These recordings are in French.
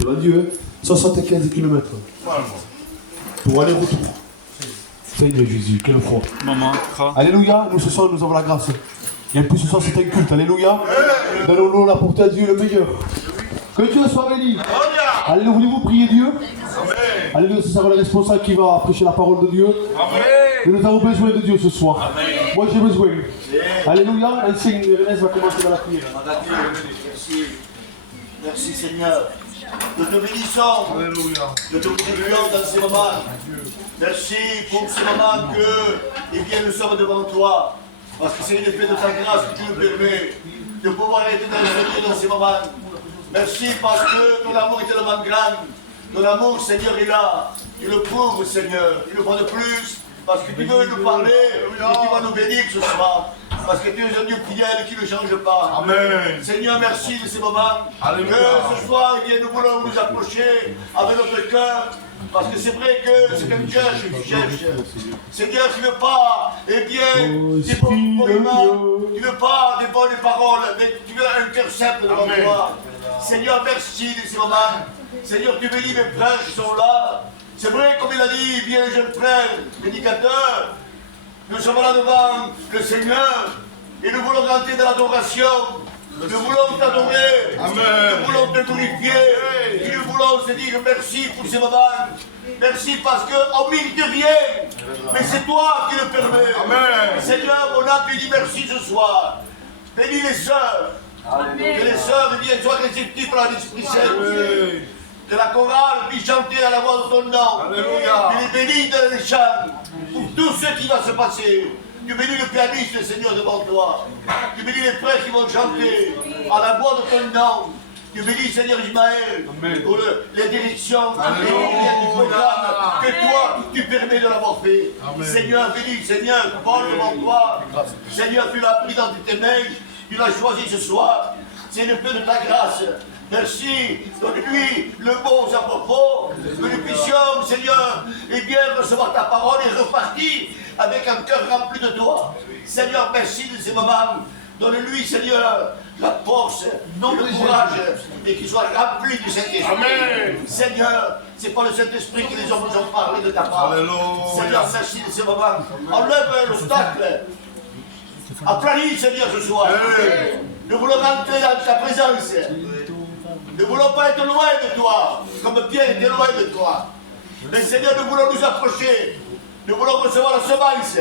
devant Dieu, 75 km. Pour aller retour. Seigneur Jésus, quelle foi. Maman, Alléluia, nous ce soir nous avons la grâce. Et en plus ce soir c'est un culte, alléluia. Donnons-nous la portée à Dieu le meilleur. Que Dieu soit béni. Alléluia, voulez-vous prier Dieu? Alléluia, ce sera le responsable qui va prêcher la parole de Dieu. Et nous avons besoin de Dieu ce soir. Moi j'ai besoin. Alléluia, enseigne Renès va commencer dans la prière. Merci. Merci Seigneur. Nous te bénissons. Alléluia. Nous te glorifions dans ces moments. Merci pour ces moments que, eh bien, nous sommes devant toi. Parce que c'est une épée de ta grâce que tu nous permets de pouvoir être dans le Seigneur dans ces moments. Merci parce que ton amour est tellement grand. Ton amour, Seigneur, est là. Tu le prouves, Seigneur. Une fois de plus, parce que tu veux nous parler et tu vas nous bénir ce soir. Parce que tu es un Dieu fidèle qui ne change pas. Amen. Seigneur, merci de ces moments. Alléluia. Que ce soir, eh bien, nous voulons nous approcher avec notre cœur. Parce que c'est vrai que c'est un cœur que tu cherches. Seigneur, tu ne veux pas, eh bien, des bons mouvements. Tu ne veux pas des bonnes paroles, mais tu veux un cœur simple devant toi. Seigneur, merci de ces moments. Seigneur, tu bénis mes frères qui sont là. C'est vrai, comme il a dit, bien le jeune frère, prédicateur, nous sommes là devant le Seigneur et nous voulons rentrer dans l'adoration. Nous voulons t'adorer. Nous voulons te glorifier. Et nous voulons te dire merci pour ces moments. Merci parce qu'on ne mérite rien. Mais c'est toi qui le permets. Amen. Seigneur, on a dit merci ce soir. Bénis les sœurs. Que les sœurs viennent soient réceptives par l'Esprit Saint. Que la chorale puisse chanter à la voix de ton nom. Alléluia. Tu les bénis dans les chants. Pour tout ce qui va se passer. Tu bénis le pianiste, Seigneur, devant toi. Tu bénis les frères qui vont chanter à la voix de ton nom. Tu bénis, Seigneur Ismaël, pour les directions du programme que toi, tu permets de l'avoir fait. Amen. Seigneur, bénis, Seigneur, Paul devant toi. Seigneur, tu l'as pris dans tes mains. Tu l'as choisi ce soir. C'est le peu de ta grâce. Merci, donne-lui le bon à propos, que nous puissions, Seigneur, et bien recevoir ta parole et repartir avec un cœur rempli de toi. Seigneur, merci de ces moments. Donne-lui, Seigneur, la force, le courage, et qu'il soit rempli du Saint-Esprit. Amen. Seigneur, c'est pas le Saint-Esprit que les hommes nous ont parlé de ta part. Alléluia. Seigneur, merci de ces moments. Enlève l'obstacle. Aplanis, Seigneur, ce soir. Nous voulons rentrer dans ta présence. Nous ne voulons pas être loin de toi, comme Pierre était loin de toi. Mais Seigneur, nous voulons nous approcher. Nous voulons recevoir la semence.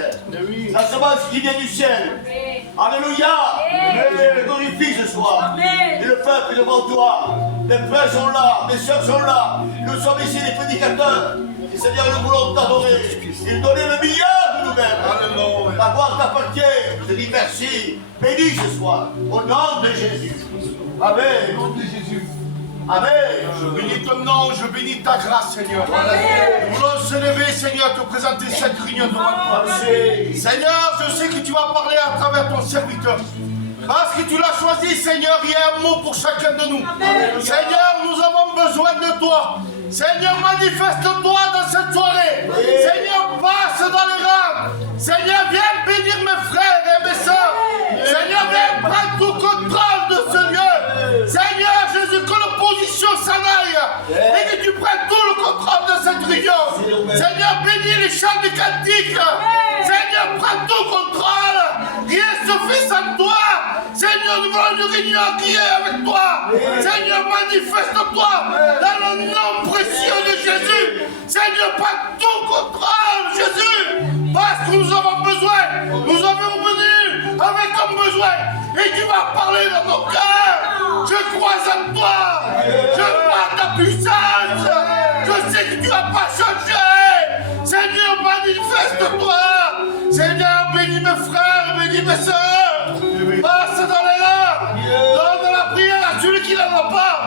La semence qui vient du ciel. Alléluia. Je te glorifie ce soir. Et le peuple est devant toi. Les frères sont là, les sœurs sont là. Nous sommes ici les prédicateurs. Et Seigneur, nous voulons t'adorer. Et donner le meilleur de nous-mêmes. La gloire t'appartient. Je te dis merci. Bénis ce soir. Au nom de Jésus. Amen. Au nom de Jésus. Amen. Je bénis ton nom, je bénis ta grâce, Seigneur. Nous voulons se lever, Seigneur, te présenter cette réunion devant toi. Seigneur, je sais que tu vas parler à travers ton serviteur. Parce que tu l'as choisi, Seigneur, il y a un mot pour chacun de nous. Amen. Seigneur, nous avons besoin de toi. Seigneur, manifeste-toi dans cette soirée. Oui. Seigneur, passe dans les rangs. Seigneur, viens bénir mes frères et mes sœurs. Seigneur, viens prendre tout contrôle de ce lieu. Seigneur Jésus, que l'opposition s'en aille. Et que tu prennes tout le contrôle de cette réunion. Seigneur, bénis les chants des cantiques. Seigneur, prends tout contrôle. Rien se fait sans toi. Seigneur, nous voulons une réunion qui est avec toi. Seigneur, manifeste-toi dans le nom précieux de Jésus. Seigneur, prends tout contrôle, Jésus. Parce que nous avons besoin. Nous avons venu avec un besoin. Et tu vas parler dans nos cœurs. Je crois en toi. Je crois en ta puissance. Je sais que tu n'as pas changé. Seigneur, manifeste-toi. Seigneur, bénis mes frères, bénis mes sœurs. Passe dans les rangs. Donne la prière à celui qui n'en a pas.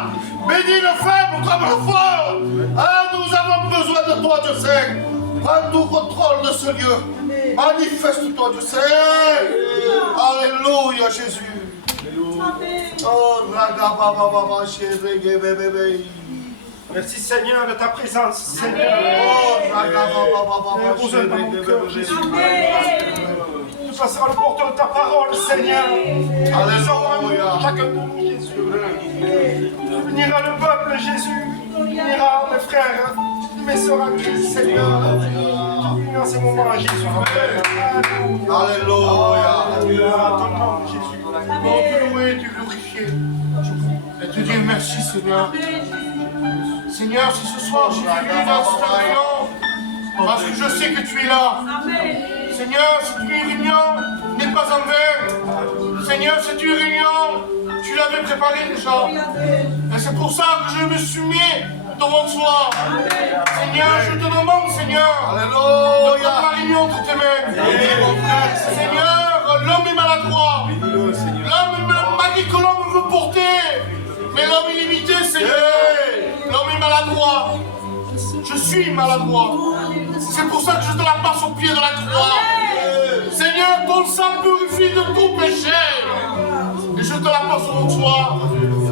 Bénis le faible comme le fort. Ah, nous avons besoin de toi, Dieu Saint. Prends tout contrôle de ce lieu. Manifeste-toi, Dieu Saint. Alléluia, Jésus. Oh, merci Seigneur de ta présence, Seigneur. Oh, besoin de mon cœur, Jésus. Nous passera le porteur de ta parole, Seigneur. Alléluia. Chacun de nous, Jésus. Tu béniras le peuple, Jésus. mes sœurs en Christ, Seigneur. Bénis dans ces moments, Jésus. Alléluia. À ton nom, Jésus. Oh, te louer, te glorifier. Et te dire merci, Seigneur. Seigneur, si ce soir je suis venu dans cette réunion, parce que je sais que tu es là. Seigneur, cette réunion n'est pas en vain. Seigneur, cette réunion, tu l'avais préparée déjà. Et c'est pour ça que je me suis mis devant toi. Seigneur, je te demande, Seigneur, de prendre la réunion entre tes mains. Seigneur, l'homme est maladroit. L'homme m'a dit que l'homme veut porter. Mais l'homme est limité, Seigneur. L'homme est maladroit. Je suis maladroit. C'est pour ça que je te la passe au pied de la croix. Seigneur, ton sang purifie de tout péché. Et je te la passe devant toi.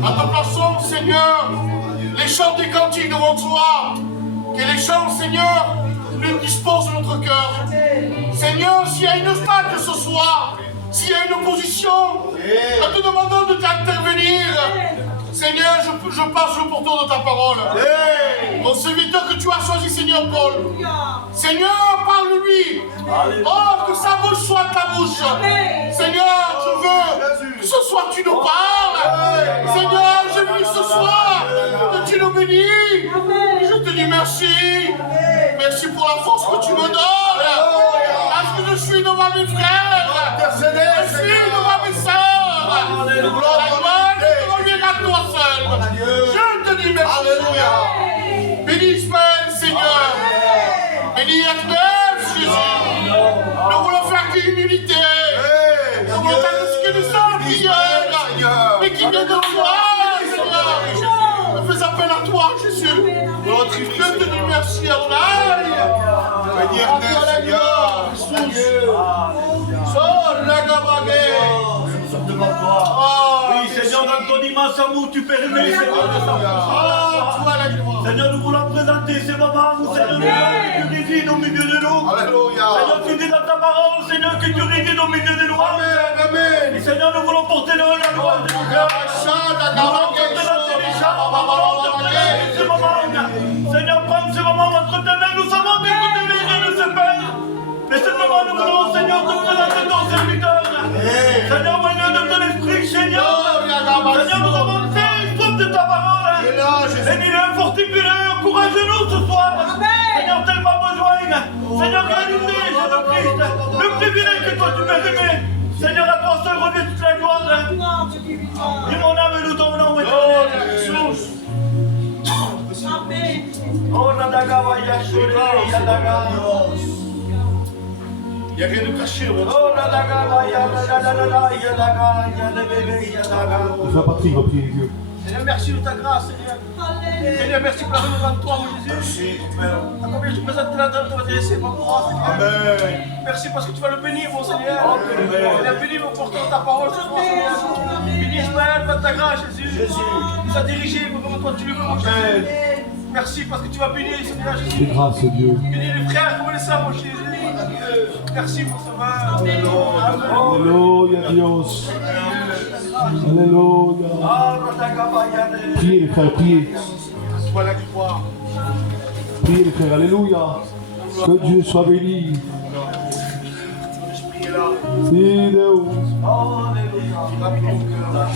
À ta plaçons, Seigneur, les chants des cantiques devant toi. Que les chants, Seigneur, nous disposent de notre cœur. Seigneur, s'il y a une attaque ce soir, s'il y a une opposition, nous te demandons de t'intervenir. Seigneur, je passe le porteur de ta parole. Mon serviteur que tu as choisi, Seigneur Paul. Seigneur, parle-lui. Oh, que sa bouche soit ta bouche. Seigneur, je veux que ce soir tu nous parles. Seigneur, je veux ce soir que tu nous bénis. Je te dis merci. Merci pour la force que tu me donnes. Parce que je suis devant mes frères. Je suis devant mes sœurs. La gloire te revient à toi seul. Je te dis merci. Alléluia. Bénis Ismaël, Seigneur. Bénis Agnès, Jésus. Nous voulons faire qu'une unité. Nous voulons faire ce que nous sommes, prière. Mais qui vient de toi, Seigneur. Je fais appel à toi, Jésus. Je te dis merci, Adonai. Bénis Agnès, Seigneur. Sors la gabagé. Nous sommes devant toi. Oui, Seigneur, dans ton immense amour, tu permets, Seigneur, de s'approcher. Seigneur, nous voulons présenter ces moments où, Seigneur, que tu résides au milieu de nous. Alléluia. Seigneur, tu dis dans ta parole, Seigneur, que tu résides au milieu de nous. Amen. Et Seigneur, nous voulons porter la gloire de nos cœurs. Nous voulons porter la télécharge. Nous voulons porter ces moments. Seigneur, prends ces moments entre tes mains. Nous savons qu'écouter les gens ne se perdent. Mais ce moment, nous voulons, Seigneur, te présenter ton serviteur. Seigneur, au nom de ton esprit, Seigneur. Seigneur, nous avons fait soif de ta parole. Bénis-le, fortifie-le, encourage-nous ce soir. Seigneur, tellement besoin. Seigneur, réalisez, Jésus-Christ, le privilège que toi tu m'as aimé. Seigneur, à toi seul revient toute la gloire. Dis mon âme, nous ton nom éternel. Oh, Radagava, Yashuri, Yadaga. Il n'y a rien de caché. Oh, Radagava, Yadaga, Yadaga, Yadaga. Frère Patrick va prier Dieu. Seigneur, merci de ta grâce, Seigneur. Seigneur, merci pour la réunion devant toi, mon Jésus. À combien je présente la donne, tu vas te laisser ma croix, Seigneur. Amen. Merci parce que tu vas le bénir, mon Seigneur. Il a béni mon porteur de ta parole ce soir, Seigneur. Bénis Ismaël par ta grâce, Jésus. Il nous a dirigé comme toi tu le veux, mon Jésus. Merci parce que tu vas bénir, Seigneur Jésus. C'est grâce Dieu. Bénis les frères comme les sœurs, mon Jésus. Merci, mon Sauveur. Alléluia Dios. Alléluia. Priez les frères, priez. Sois la gloire. Priez les frères, alléluia. Que Dieu soit béni. C'est Dieu.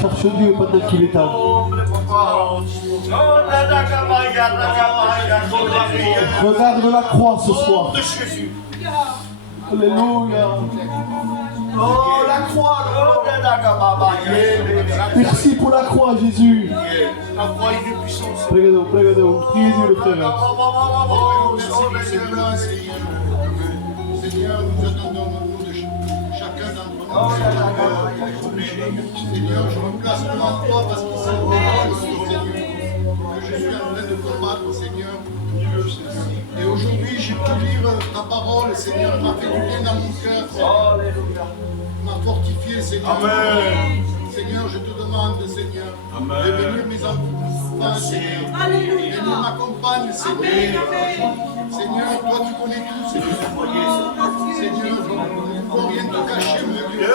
Cherche Dieu pendant qu'il est à vous. Regarde la croix ce soir. Alléluia. Oh, la croix, Merci pour la croix, Jésus. La croix est de puissance. Priez Dieu, priez Dieu. Priez Dieu, le frère. Oh, merci, Seigneur. Seigneur, nous attendons nous de chacun d'entre nous. Seigneur, je me place devant toi parce qu'il s'est que je suis en train de combattre, Seigneur. Et aujourd'hui, j'ai pu lire ta parole, Seigneur, m'a fait du bien dans mon cœur. M'a fortifié, Seigneur. Amen. Seigneur, je te demande, Seigneur, de bénir mes enfants, Seigneur. Bénir ma compagne, Seigneur. Seigneur, toi tu connais tout, Seigneur. Seigneur, je ne peux rien te cacher, mon Dieu.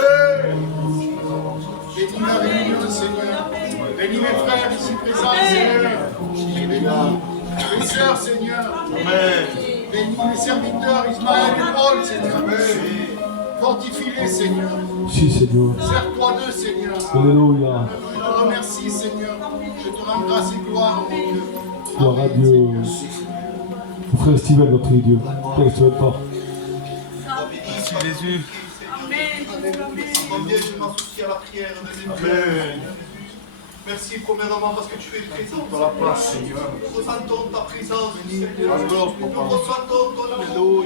Bénis la réunion, Seigneur. Bénis mes frères ici présents, Seigneur. Bénis les sœurs, Seigneur. Bénis les serviteurs, Ismaël et Paul, Seigneur. Fortifie-les, Seigneur. Si, Seigneur. Sers-toi d'eux, Seigneur. Alléluia. Je te remercie, Seigneur. Je te rends grâce et gloire, mon Dieu. Gloire à Dieu. Mon frère Steven, notre Dieu. Frère Steven, pas. Merci Jésus. Combien je m'associe à la prière de Dieu. Merci premièrement parce que tu es présent. Dans la place, Seigneur. Nous ressentons ta présence, Seigneur. Nous ressentons ton amour.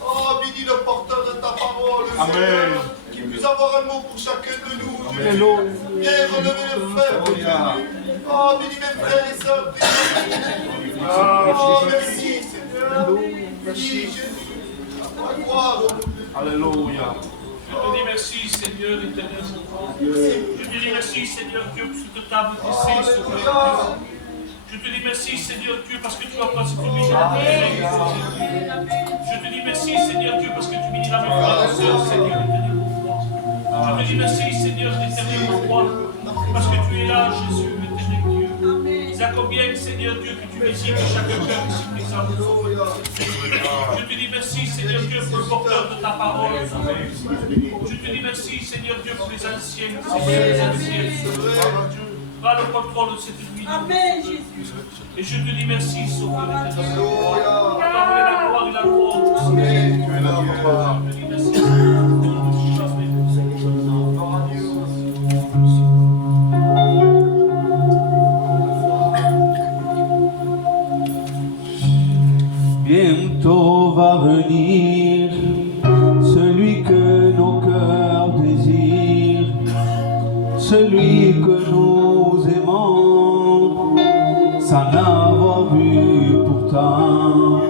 Oh, bénis le porteur de ta parole, Seigneur. Qu'il puisse avoir un mot pour chacun de nous. Viens relever le frère. Oh, bénis mes frères et sœurs. Oh, merci, Seigneur. Merci, Jésus. À gloire. Alléluia. Je te dis merci, Seigneur éternel. Je te dis merci, Seigneur Dieu, pour cette table d'essai, Seigneur. Je te dis merci, Seigneur Dieu, parce que tu as placé ton vie dans la terre. Je te dis merci, Seigneur Dieu, parce que tu bénis la mes frères et sœurs, Seigneur éternel. Je te dis merci, Seigneur éternel, pour moi, parce que tu es là, Jésus éternel Dieu. C'est combien, Seigneur Dieu, que tu visites chaque cœur ici présent. Je te dis merci, Seigneur Dieu, pour le porteur de ta parole. Je te dis merci, Seigneur Dieu, pour les anciens, Seigneur, les anciens. Va le contrôle de cette nuit. Amen, Jésus. Et je te dis merci, Sauveur éternel. Parole la gloire et la gloire. Amen. Je te dis merci. Bientôt va venir celui que nos cœurs désirent, celui que nous aimons, sans l'avoir vu pourtant.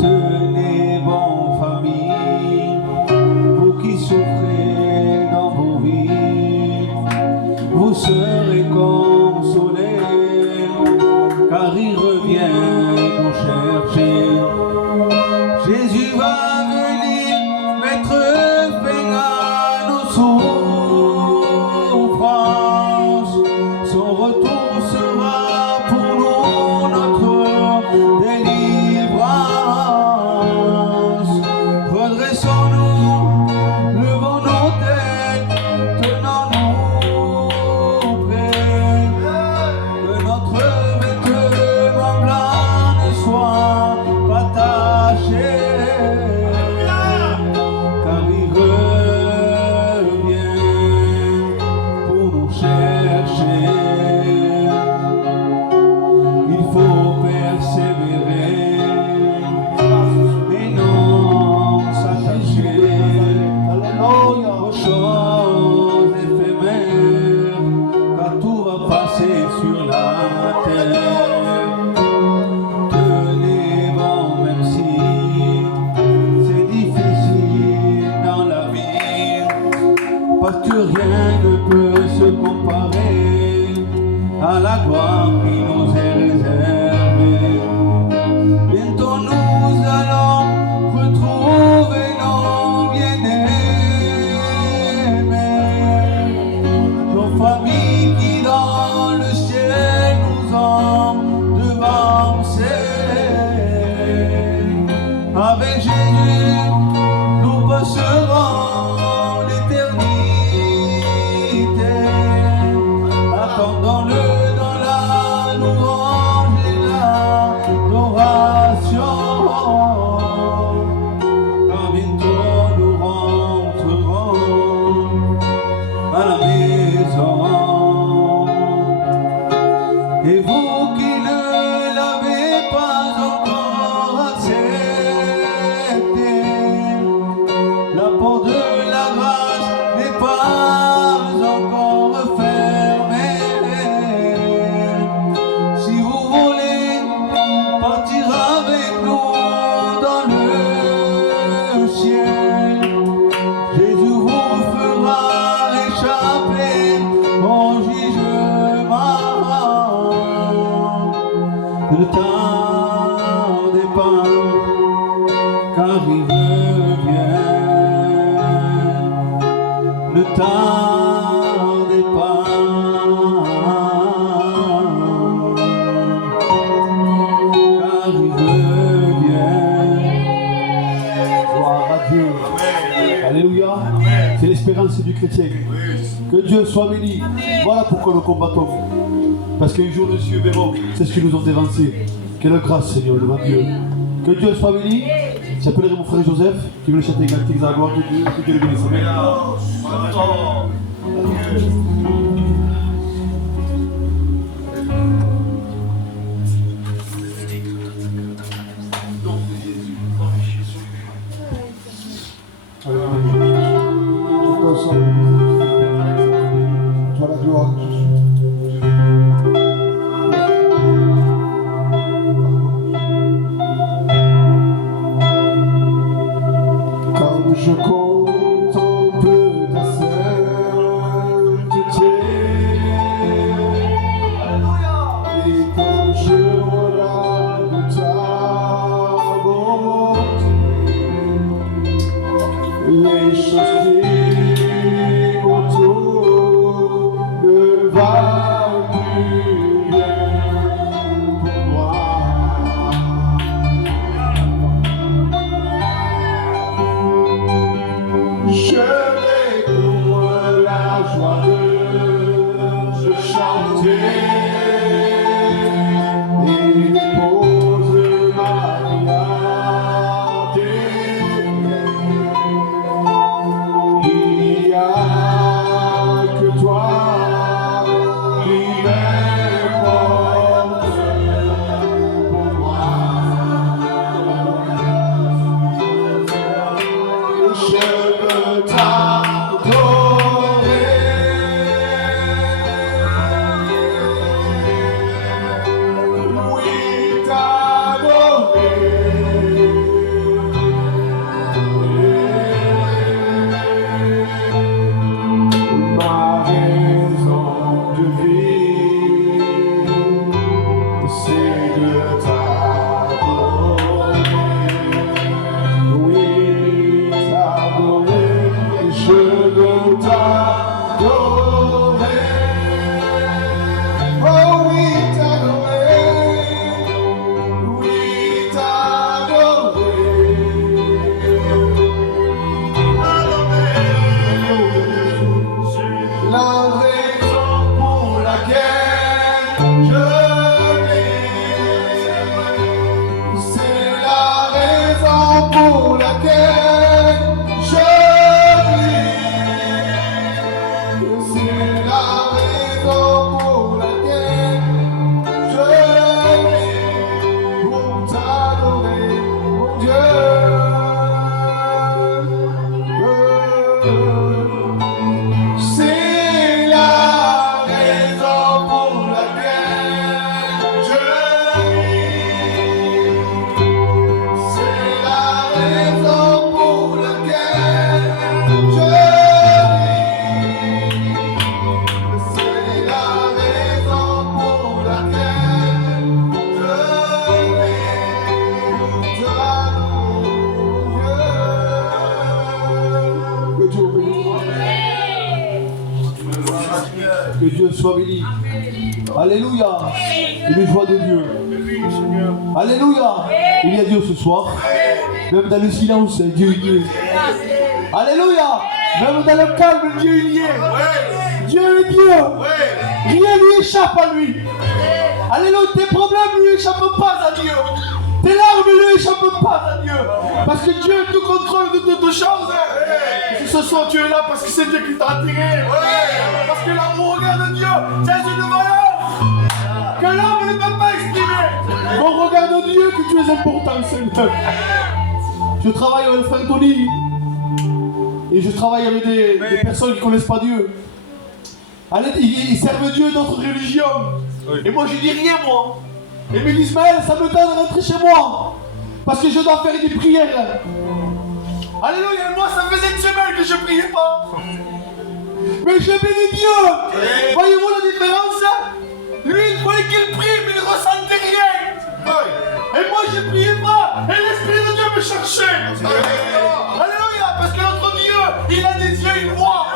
Tenez bon famille, vous qui souffrez dans vos vies, vous serez consolés, car il revient nous chercher. Jésus va venir mettre fin à nos souffrances. Son retour sera pour nous notre délivrance. Redressons-nous, levons nos têtes, tenons-nous prêts, que notre vêtement blanc ne soit pas taché, car il revient pour nous chercher. Il faut persévérer, mais non s'attacher aux choses éphémères, car tout va passer sur la terre. Tenez bon, même si c'est difficile dans la vie, parce que rien ne peut se comparer à la gloire qui nous est réservée. Bientôt nous allons retrouver nos bien-aimés, nos familles qui dans le ciel nous ont devancés. Avec Jésus, nous passerons l'éternité. Attendons-le dans la louange et l'adoration, car bientôt nous rentrerons à la maison. Et vous qui ne l'avez pas encore accepté, la porte de la grâce n'est pas encore fermée. Si vous voulez partir avec nous dans le ciel, Jésus vous fera échapper au jugement. Ne tardez pas, car il revient. Ne tardez pas. l'avancée du chrétien. Que Dieu soit béni. Voilà pourquoi nous combattons. Parce qu'un jour nos yeux verront, c'est ce qui nous ont dévancé. Quelle grâce, Seigneur, devant Dieu. Que Dieu soit béni. J'appellerai mon frère Joseph, qui veut le chanter cantique à la gloire de Dieu. Que Dieu le bénisse. Amen. Toi la gloire. Quand je contemple ta sainteté et quand je regarde ta bonté, les choses qui m'entourent ne valent plus rien pour moi. Je découvre la joie de chanter et dépose ma vie à tes pieds. Il n'y a que toi qui m'importe pour moi. Je veux t'adorer, oui t'adorer. Ma raison de vie, c'est de t'adorer. Oui, t'adorer, je veux t'adorer. Oh oui, t'adorer, oui, t'adorer. La raison pour laquelle je vis, c'est la raison pour laquelle je vis. C'est la raison pour laquelle je vis, pour t'adorer, mon Dieu. C'est la raison pour laquelle je vis. C'est la raison pour laquelle je vis. C'est la raison pour laquelle je vis. Que Dieu bénisse. Que Dieu soit béni. Alléluia. Et les joies de Dieu. Alléluia. Il y a Dieu ce soir. Même dans le silence, Dieu y est. Alléluia. Même dans le calme, Dieu y est. Dieu est Dieu. Rien lui échappe à lui. Alléluia. Tes problèmes ne lui échappent pas à Dieu. Tes larmes ne lui échappent pas à Dieu. Parce que Dieu est tout contrôle de toutes choses. Et si ce soir tu es là parce que c'est Dieu qui t'a attiré. Parce que l'amour de Dieu, c'est une valeur que l'homme ne peut pas exprimer. On regarde Dieu que tu es important, Seigneur. Je travaille avec le frère Tony. Et je travaille avec des personnes qui ne connaissent pas Dieu. Ils servent Dieu dans notre religion. Et moi je dis rien, moi. Et me disent, Ismaël, ça me donne de rentrer chez moi. Parce que je dois faire des prières. Alléluia, et moi ça faisait une semaine que je ne priais pas. Mais je bénis Dieu. Voyez-vous la différence? Lui, il fallait qu'il prie, mais il ne ressentait rien. Et moi je ne priais pas. Et l'Esprit de Dieu me cherchait. Alléluia, parce que notre Dieu, il a des yeux, il voit.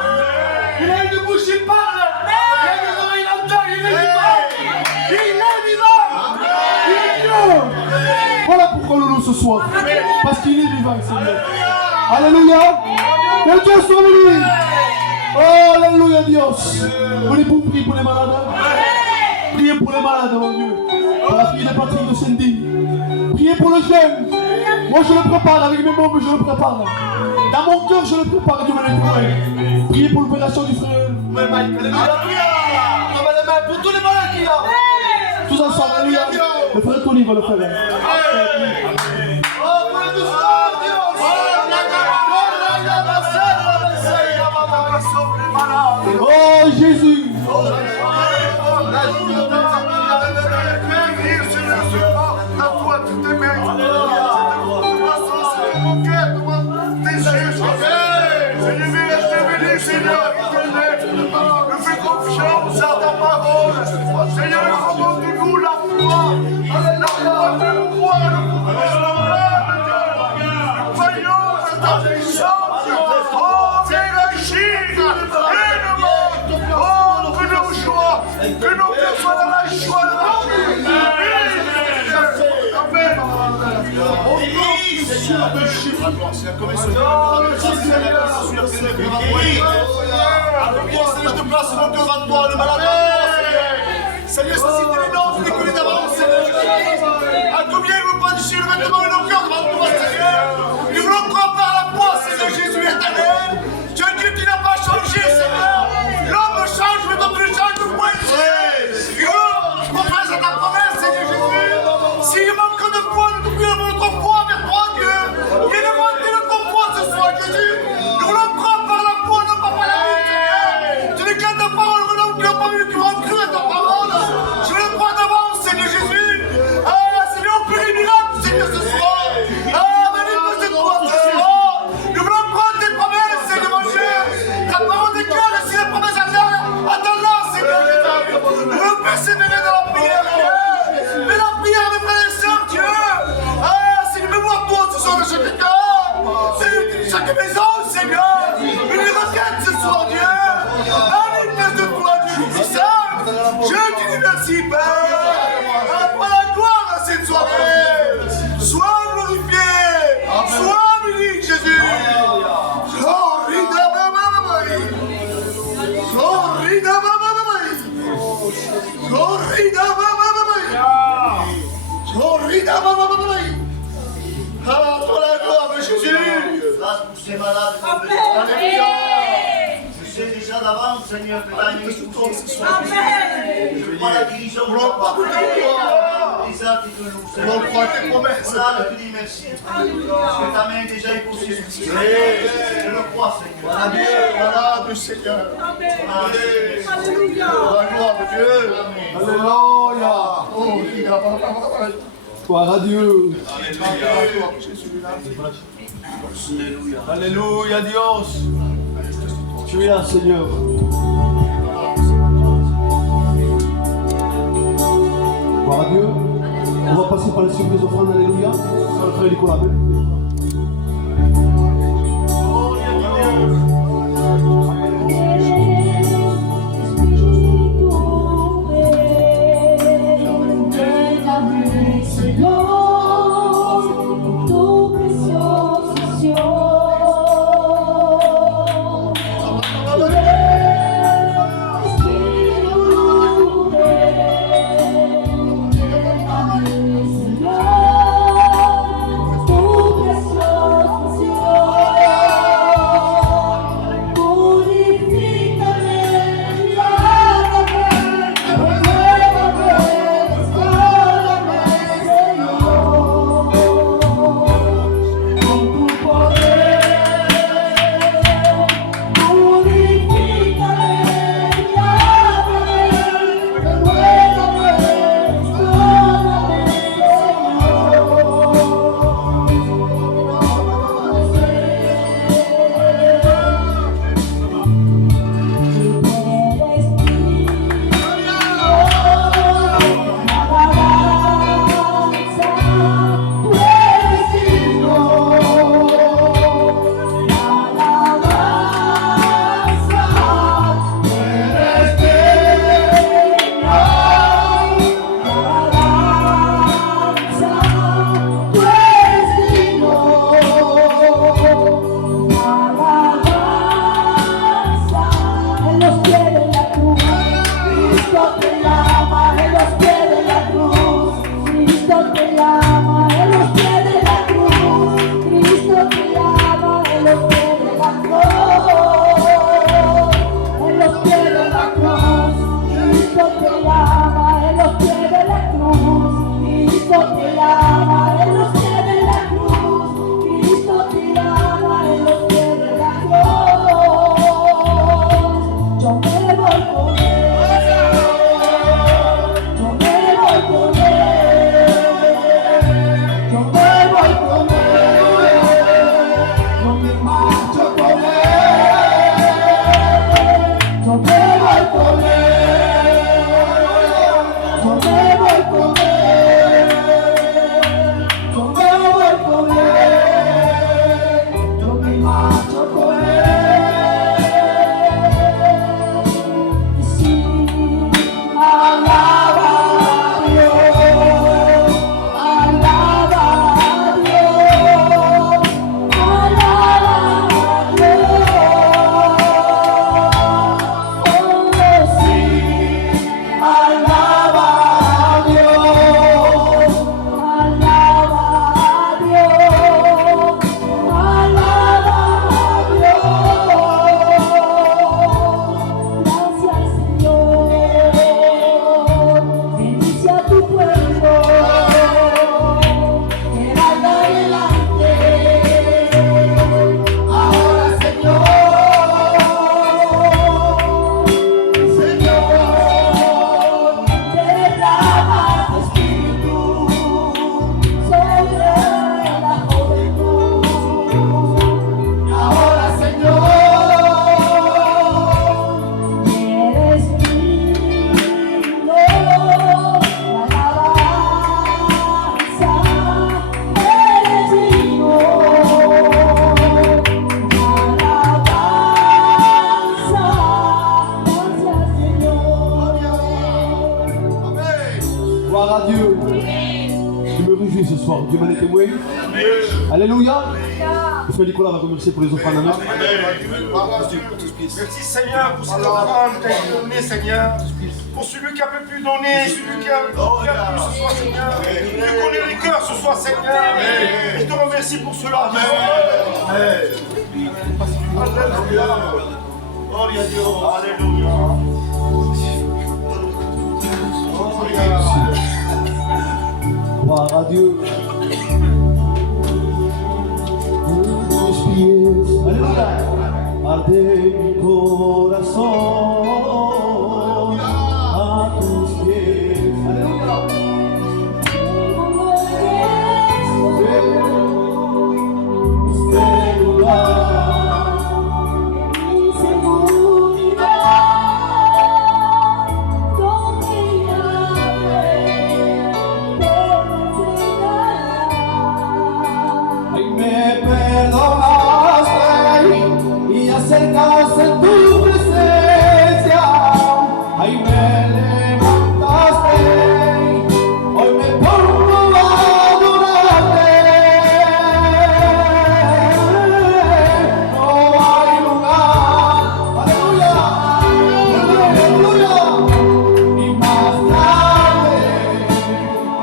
Il a une bouche, il parle. Il a des oreilles, il entend, il est vivant. Il est vivant. Il est Dieu. Voilà pourquoi nous loue ce soir. Parce qu'il est vivant, Seigneur. Alléluia. Que Dieu soit béni. Oh, alléluia, Dios. Voulez vous prier pour les malades? Priez pour les malades, mon Dieu. Par la prière de Patrick de Cindy. Priez pour le jeune. Moi, je le prépare avec mes mots, mais je le prépare. Dans mon cœur, je le prépare. Dieu me le priez pour l'opération du frère. Pour tous les malades qu'il y a. Tous ensemble, alléluia. Le frère Tony va le faire. Oh Jésus! Je fais confiance à ta parole. Seigneur, redonne-nous la foi. La foi de croire, nous croyons à ta puissance. Oh, viens agir. Oh, que nos joies, que nos cœurs soient dans la joie de la Amen. Je te place mon cœur à toi, le malade. Seigneur, suscite les noms, les connais d'avance, Seigneur. À combien il veut pas déchirer le vêtement et nos cœurs devant toi, Seigneur. Nous voulons croire par la foi, Seigneur Jésus éternel. Tu es Dieu qui n'a pas changé, Seigneur. L'homme change, mais toi tu ne changes point. Je confesse à ta promesse, Seigneur Jésus. S'il manque de foi, nous devons notre foi vers toi, Dieu. Il ne manque de notre foi ce soir, Jésus. Nous voulons croire par la foi, non pas par la vie, Seigneur. Tu ne gardes ta parole, nous n'avons pas vu qui vont cru à ta parole. Je le crois d'avance, Seigneur Jésus. Ah, Seigneur, on peut les miracles, Seigneur, ce soir. Ah, manifeste-toi ce soir. Nous voulons prendre tes promesses, Seigneur mon Dieu. Ta parole est claire, et si les promesses attends-la, Seigneur Jésus. Nous voulons persévérer dans la prière, Dieu. Mais la prière, mes frères et sœurs, Dieu. Ah, Seigneur, mets-moi toi ce soir dans chaque cœur. Seigneur, chaque maison, Seigneur. Une requête ce soir, Dieu. Manifeste-toi, Dieu, c'est ça. Je te dis merci, Père. Pour la gloire à cette soirée. Sois glorifié. Sois béni, Jésus. Glory da Baba. Glory da Baba. Glory da Baba. Glory da Baba. Ah, pour la gloire de Jésus. Grâce pour ces malades. Alléluia. Je sais déjà d'avance, Seigneur, que la nuit est touchée. Je prends la guérison de Nous ta pas part. goûter toi. C'est ça qui te loue, Nous Seigneur. croit tes promesses. On a te dit merci. Parce que ta main est déjà épousée sur ce Je le crois, Seigneur. Voilà, Seigneur. Alléluia. La gloire de Dieu. Alléluia! Oh, il a pas. Gloire à Dieu! Alléluia. Alléluia, Dios! Tu es là, Seigneur. Gloire à Dieu. On va passer par les suivi des offrandes. Alléluia. Sur le frère Nicolas. Seigneur, Je me réjouis ce soir. Dieu m'en est témoin. Alléluia. Le frère Nicolas va remercier pour les offrandes. Amen. Merci Seigneur pour cette offrande que tu as donnée, Seigneur. Pour celui qui a pu plus donner, celui qui a pu ce soir, Seigneur. Tu connais les cœurs ce soir, Seigneur. Et je te remercie pour cela. Gloria a Dios. Alléluia. Gloire à Dieu. Tus pies, aleluya, arde mi corazón a tus pies, aleluya. Este lugar, ay, me perdonaste y acercaste en tu presencia, ay, me levantaste, hoy me pongo a adorarte. No hay lugar, aleluya, aleluya, y más grande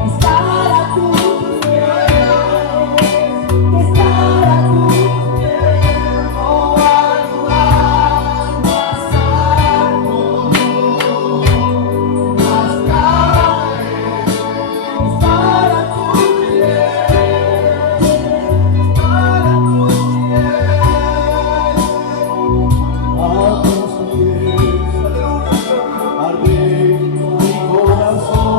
Estar a tus pies, estar a tus pies, no hay lugar más alto, más grande, estar a tus pies, a tus pies, arde mi corazón,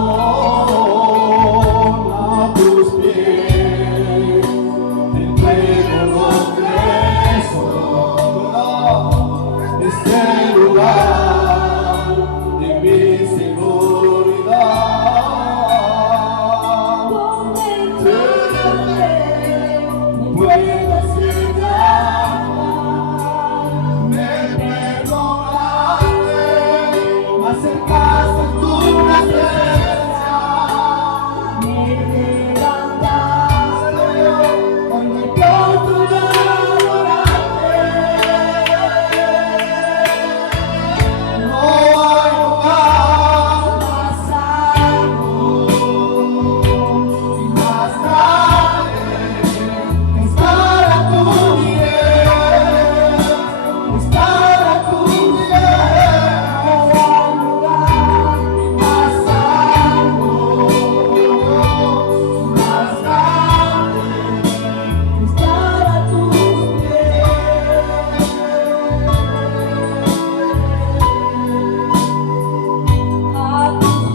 a tus pies, entrego lo que soy, este lugar de mi seguridad, donde tu nombre me puedas llegar. me perdonaste, me acercaste en tu presencia. Me levantaste, hoy me pongo a adorarte. No hay lugar Más alto, más grande, estar a tus pies, estar a tus pies, no hay lugar más alto, más grande, estar a tus pies. A tus a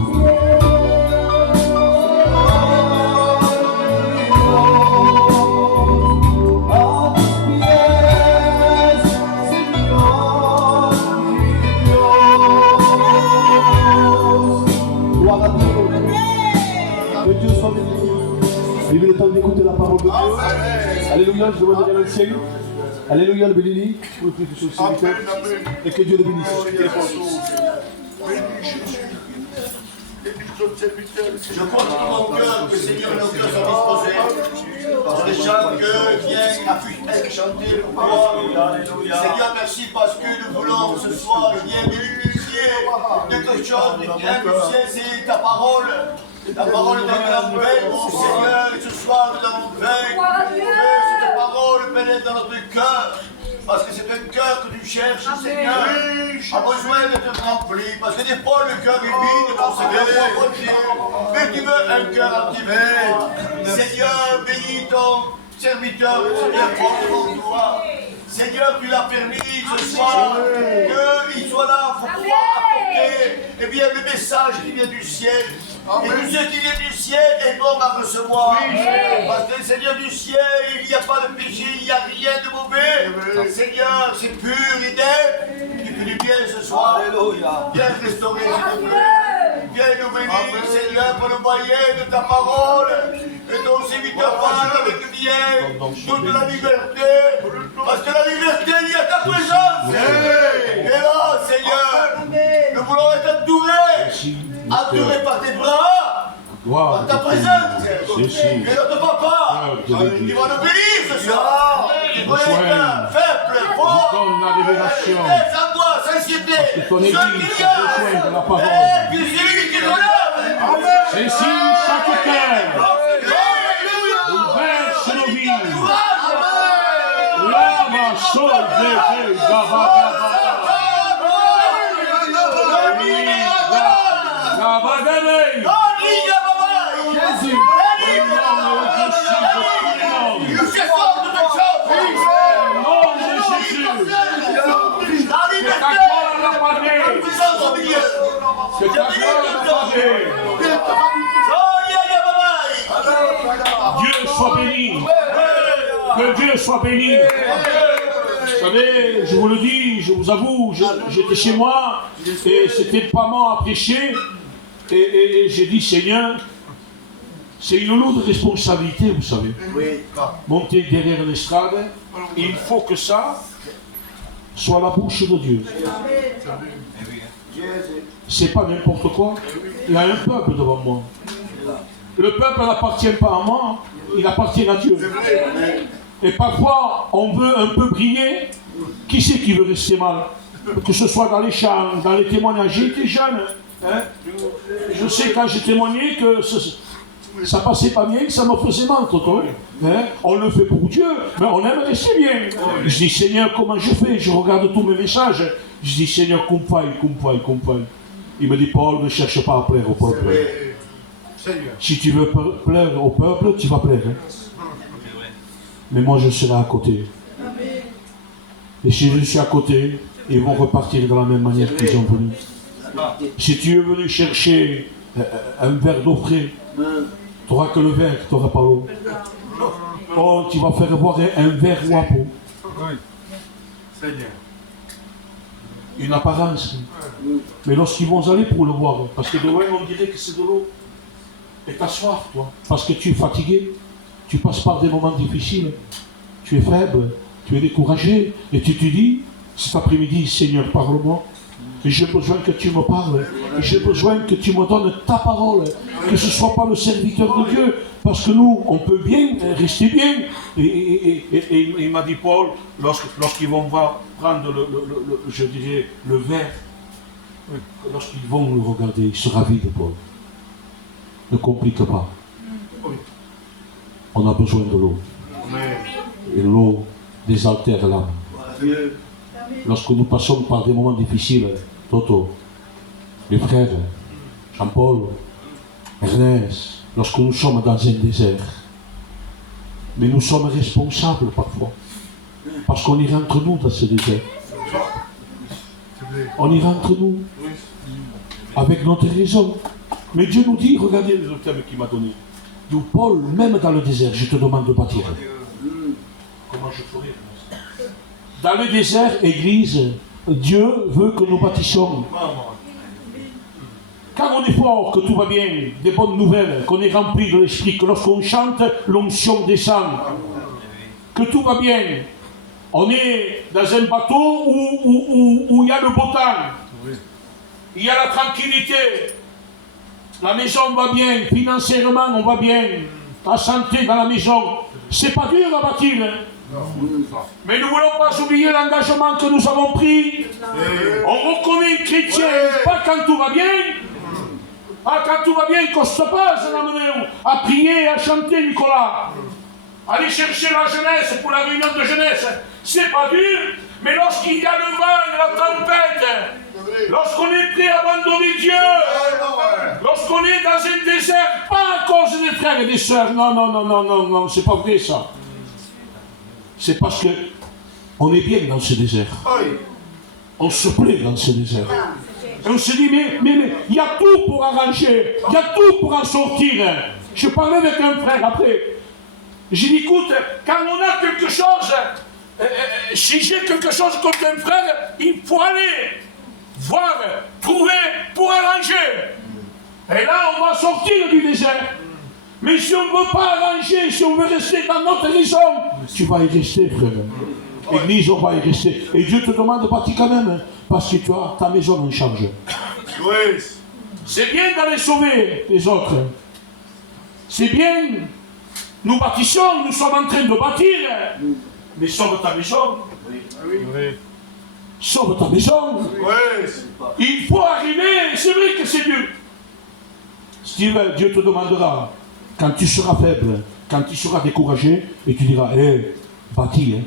tus pies, Señor mi Dios. Gloire à Dieu. Que Dieu soit béni. Vivez le temps d'écouter la parole de Dieu. Alléluia, je demande à l'ancien. Alléluia, le béni, pour que tu sois serviteur. Et que Dieu le bénisse. Je crois que dans mon cœur, que le Seigneur et nos cœurs sont disposés. Parce que chaque cœur vient à chanter pour toi. Seigneur, merci parce que nous voulons ce soir bien bénéficier de quelque chose de bien du ciel, c'est ta parole. La parole d'un grand veille, mon Seigneur, et ce soir nous avons veille. Que cette parole pénètre dans notre cœur. Parce que c'est un cœur que tu cherches, Seigneur, a besoin d'être rempli. Parce que des fois le cœur est vide, mon Seigneur, mais tu veux un cœur activé. Seigneur, bénis ton serviteur, Seigneur, prends devant toi. Seigneur, tu l'as permis ce soir qu'il soit là pour pouvoir apporter le message qui vient du ciel. Et tout ce qui vient du ciel est bon à recevoir. Parce que le Seigneur du ciel, il n'y a pas de péché, il n'y a rien de mauvais. Seigneur, c'est pur et net. Tu fais du bien ce soir. Alléluia. Viens restaurer, s'il te plaît. Viens nous bénir, Seigneur, pour le moyen de ta parole. Et ton serviteur parle avec bien toute la liberté. Parce que la liberté, il y a ta présence. Et là, Seigneur, nous voulons être entourés. Entourés par tes bras, Gloire. ta présence. Si, si. Et notre papa, Dieu de qui Dieu. va nous bénir ce soir. Nous Soigne. être faibles, pauvres, Donne la révélation. des angoisses, anxiétés, Parce que ton ce église qu'il y a besoin de la parole. Et puis celui qui nous lève. Amen. Saisis chaque cœur. Ouvert sur nos vies. Lama sauve Gaba Jésus. Dieu soit béni. Que Dieu soit béni. Vous savez, je vous le dis, je vous avoue, j'étais chez moi et c'était pas moi à prêcher. Et j'ai dit, Seigneur, c'est une lourde responsabilité, vous savez. Monter derrière l'estrade, il faut que ça soit la bouche de Dieu. C'est pas n'importe quoi. Il y a un peuple devant moi. Le peuple n'appartient pas à moi, il appartient à Dieu. Et parfois, on veut un peu briller. Qui c'est qui veut rester mal? Que ce soit dans les chants, dans les témoignages. J'ai été jeune. Hein? Je sais quand j'ai témoigné que ça passait pas bien, que ça me faisait mal, tonton. Hein? On le fait pour Dieu, mais on aime rester bien. Je dis, Seigneur, comment je fais? Je regarde tous mes messages. Je dis, Seigneur, kumfaï. Il me dit, Paul, ne cherche pas à plaire au peuple. Si tu veux plaire au peuple, tu vas plaire. Hein? Mais moi, je serai à côté. Et si je suis à côté, ils vont repartir de la même manière qu'ils ont venu. Si tu es venu chercher un verre d'eau frais, tu n'auras que le verre, tu n'auras pas l'eau. Oh, tu vas faire boire un verre guapo. Une apparence. Mais lorsqu'ils vont aller pour le boire, parce que de loin on dirait que c'est de l'eau. Et tu as soif, toi, parce que tu es fatigué, tu passes par des moments difficiles, tu es faible, tu es découragé, et tu te dis, cet après-midi, Seigneur, parle-moi. Et j'ai besoin que tu me parles. Et j'ai besoin que tu me donnes ta parole. Que ce ne soit pas le serviteur de Dieu. Parce que nous, on peut bien rester bien. Et il m'a dit, Paul, lorsqu'ils vont prendre je dirais, le verre, lorsqu'ils vont le regarder, il sera vide, Paul. Ne complique pas. On a besoin de l'eau. Et l'eau désaltère l'âme. Lorsque nous passons par des moments difficiles, Toto, les frères, Jean-Paul, Ernest, lorsque nous sommes dans un désert, mais nous sommes responsables parfois, parce qu'on ira entre nous dans ce désert. On ira entre nous, avec notre raison. Mais Dieu nous dit, regardez le thème qu'il m'a donné. Il dit, Paul, même dans le désert, je te demande de bâtir. Comment je ferai? Dans le désert, Église, Dieu veut que nous bâtissions. Quand on est fort, que tout va bien, des bonnes nouvelles, qu'on est rempli de l'esprit, que lorsqu'on chante, l'onction descend. Que tout va bien. On est dans un bateau où il y a le beau temps. Il y a la tranquillité. La maison va bien, financièrement on va bien. La santé dans la maison. C'est pas dur à bâtir. Hein? Mais nous ne voulons pas oublier l'engagement que nous avons pris. On reconnaît un chrétien, pas quand tout va bien. Pas quand tout va bien, qu'on se passe à prier, à chanter, Nicolas. Aller chercher la jeunesse pour la réunion de jeunesse, c'est pas dur. Mais lorsqu'il y a le vent et la tempête, lorsqu'on est prêt à abandonner Dieu, lorsqu'on est dans un désert, pas à cause des frères et des sœurs, non, c'est pas vrai ça. C'est parce qu'on est bien dans ce désert. On se plaît dans ce désert. Et on se dit, mais il y a tout pour arranger, il y a tout pour en sortir. Je parlais avec un frère après. J'ai dit, écoute, quand on a quelque chose, si j'ai quelque chose contre un frère, il faut aller voir, trouver pour arranger. Et là, on va sortir du désert. Mais si on ne veut pas arranger, si on veut rester dans notre raison, tu vas y rester, frère. Église, on va y rester. Et Dieu te demande de partir quand même, hein, parce que tu as ta maison en charge. C'est bien d'aller sauver les autres, c'est bien. Nous bâtissons, nous sommes en train de bâtir. Mais sauve ta maison. Sauve ta maison. Il faut arriver, c'est vrai que c'est dur. Steve, Dieu te demandera, quand tu seras faible, quand tu seras découragé, et tu diras, bâtis. Hein.